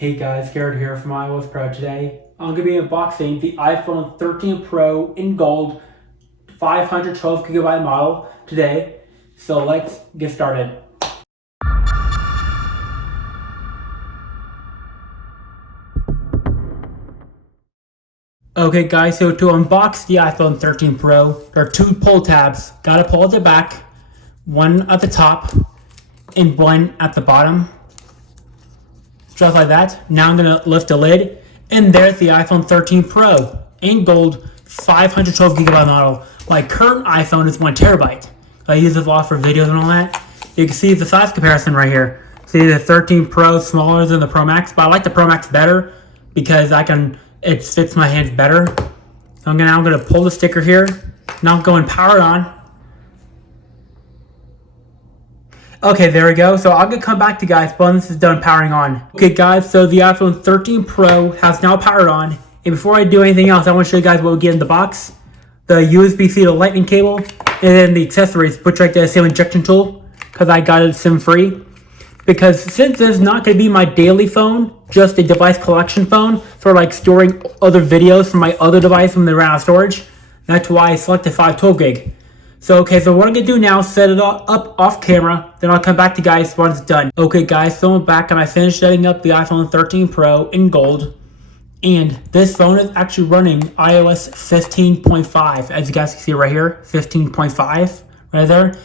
Hey guys, Garrett here from iOS Pro. Today, I'm going to be unboxing the iPhone 13 Pro in gold 512GB model today. So let's get started. Okay guys, so to unbox the iPhone 13 Pro, there are two pull tabs. Gotta pull at the back, one at the top, and one at the bottom. Just like that. Now I'm going to lift the lid, and there's the iPhone 13 Pro in gold 512GB model. My current iPhone is 1TB. I use it a lot for videos and all that. You can see the size comparison right here. See the 13 Pro smaller than the Pro Max, but I like the Pro Max better because it fits my hands better. So I'm gonna pull the sticker here. Now I'm going power on. Okay, there we go. So I'm going to come back to you guys when this is done powering on. Okay guys, so the iPhone 13 Pro has now powered on. And before I do anything else, I want to show you guys what we get in the box. The USB-C to lightning cable, and then the accessories, which like the SIM injection tool, because I got it SIM free. Because since this is not going to be my daily phone, just a device collection phone for like storing other videos from my other device when they ran out of storage, that's why I selected 512GB. So what I'm going to do now is set it all up off camera, then I'll come back to you guys once it's done. Okay guys, so I'm back and I finished setting up the iPhone 13 Pro in gold. And this phone is actually running iOS 15.5, as you guys can see right here, 15.5 right there.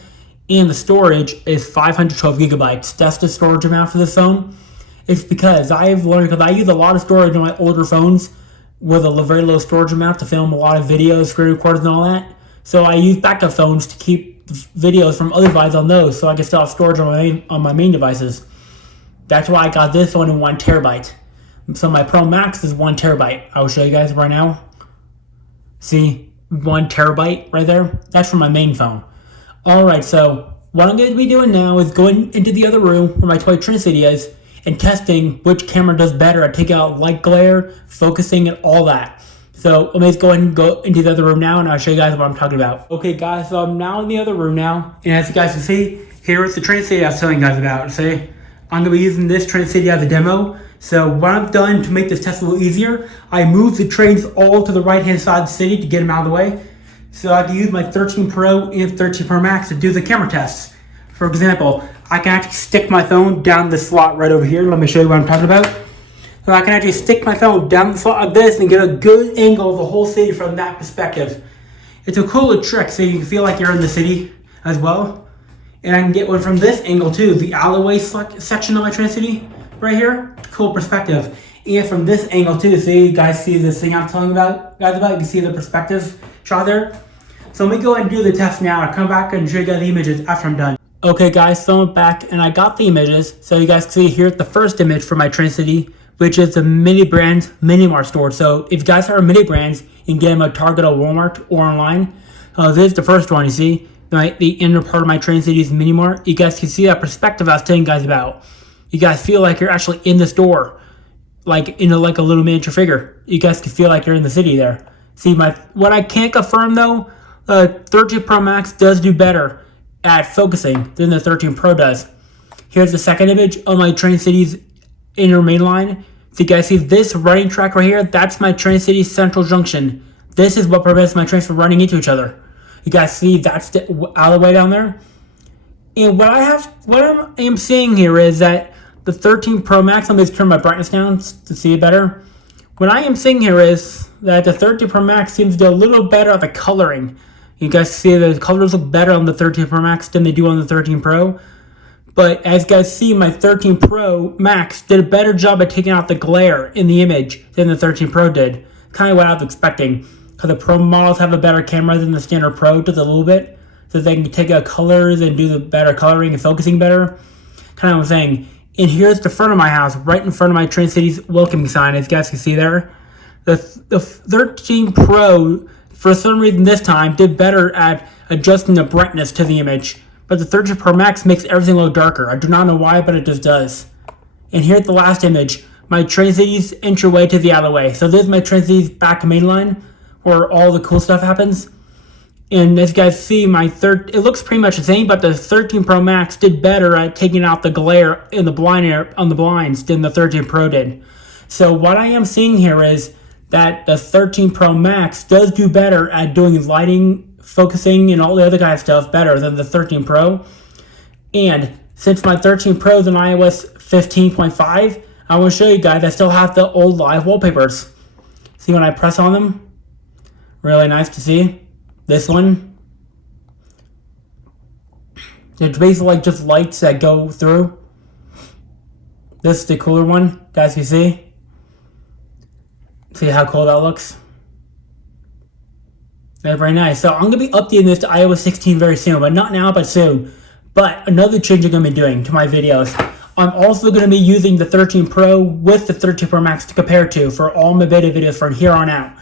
And the storage is 512GB. That's the storage amount for this phone. It's because I've learned, because I use a lot of storage on my older phones with a very low storage amount to film a lot of videos, screen recorders and all that. So I use backup phones to keep videos from other devices on those, so I can still have storage on my main devices. That's why I got this one in 1TB. So my Pro Max is 1TB. I will show you guys right now. See, 1TB right there. That's for my main phone. All right, so what I'm going to be doing now is going into the other room where my toy Trinity is and testing which camera does better at taking out light glare, focusing, and all that. So let me just go ahead and go into the other room now and I'll show you guys what I'm talking about. Okay guys, so I'm now in the other room now. And as you guys can see, here is the Trinity I was telling you guys about. See, I'm going to be using this Trinity as a demo. So what I've done to make this test a little easier, I moved the trains all to the right hand side of the city to get them out of the way. So I can use my 13 Pro and 13 Pro Max to do the camera tests. For example, I can actually stick my phone down the slot right over here. Let me show you what I'm talking about. So I can actually stick my phone down the slot like this and get a good angle of the whole city from that perspective. It's a cool little trick so you can feel like you're in the city as well. And I can get one from this angle too, the alleyway section of my Trinity right here. Cool perspective. And from this angle too, see, you guys see this thing I'm telling you about, you can see the perspective shot there. So let me go ahead and do the test now. I'll come back and show you guys the images after I'm done. Okay guys, so I'm back and I got the images. So you guys can see here's the first image for my Trinity, which is the mini brand mini mart store. So if you guys are mini brands, you can get them at Target or Walmart or online. This is the first one, you see, right? The inner part of my Trinity mini mart. You guys can see that perspective I was telling you guys about. You guys feel like you're actually in the store, like in like a little miniature figure. You guys can feel like you're in the city there. See, what I can't confirm though, 13 Pro Max does do better at focusing than the 13 Pro does. Here's the second image of my Train City's inner main line. So you guys see this running track right here, that's my Train City Central Junction. This is what prevents my trains from running into each other. You guys see that's the alleyway down there. And what I am seeing here is that the 13 Pro Max, let me just turn my brightness down to see it better. What I am seeing here is that the 13 Pro Max seems to do a little better at the coloring. You guys see the colors look better on the 13 Pro Max than they do on the 13 Pro. But as you guys see, my 13 Pro Max did a better job at taking out the glare in the image than the 13 Pro did. Kind of what I was expecting. Because the Pro models have a better camera than the standard Pro does a little bit. So they can take out colors and do the better coloring and focusing better. Kind of what I'm saying. And here's the front of my house, right in front of my Train City's welcoming sign, as you guys can see there. The 13 Pro, for some reason this time, did better at adjusting the brightness to the image. But the 13 Pro Max makes everything look darker. I do not know why, but it just does. And here's the last image. My Train City's entryway to the alleyway. So this is my Train City's back main line, where all the cool stuff happens. And as you guys see, it looks pretty much the same, but the 13 Pro Max did better at taking out the glare in the on the blinds than the 13 Pro did. So what I am seeing here is that the 13 Pro Max does do better at doing lighting, focusing, and all the other kind of stuff better than the 13 Pro. And since my 13 Pro is on iOS 15.5, I want to show you guys I still have the old live wallpapers. See when I press on them? Really nice to see. This one, it's basically like just lights that go through. This is the cooler one, guys can see. See how cool that looks? That's very nice. So I'm going to be updating this to iOS 16 very soon, but not now, but soon. But another change I'm going to be doing to my videos, I'm also going to be using the 13 Pro with the 13 Pro Max to compare to for all my beta videos from here on out.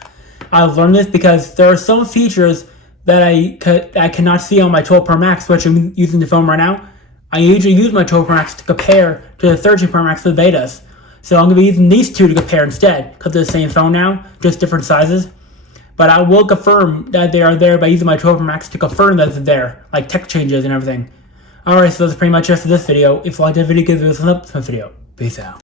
I've learned this because there are some features that I cannot see on my 12 Pro Max, which I'm using the phone right now. I usually use my 12 Pro Max to compare to the 13 Pro Max with betas. So I'm going to be using these two to compare instead, because they're the same phone now, just different sizes. But I will confirm that they are there by using my 12 Pro Max to confirm that they're there, like tech changes and everything. Alright, so that's pretty much it for this video. If you liked the video, give it a thumbs up to my video. Peace out.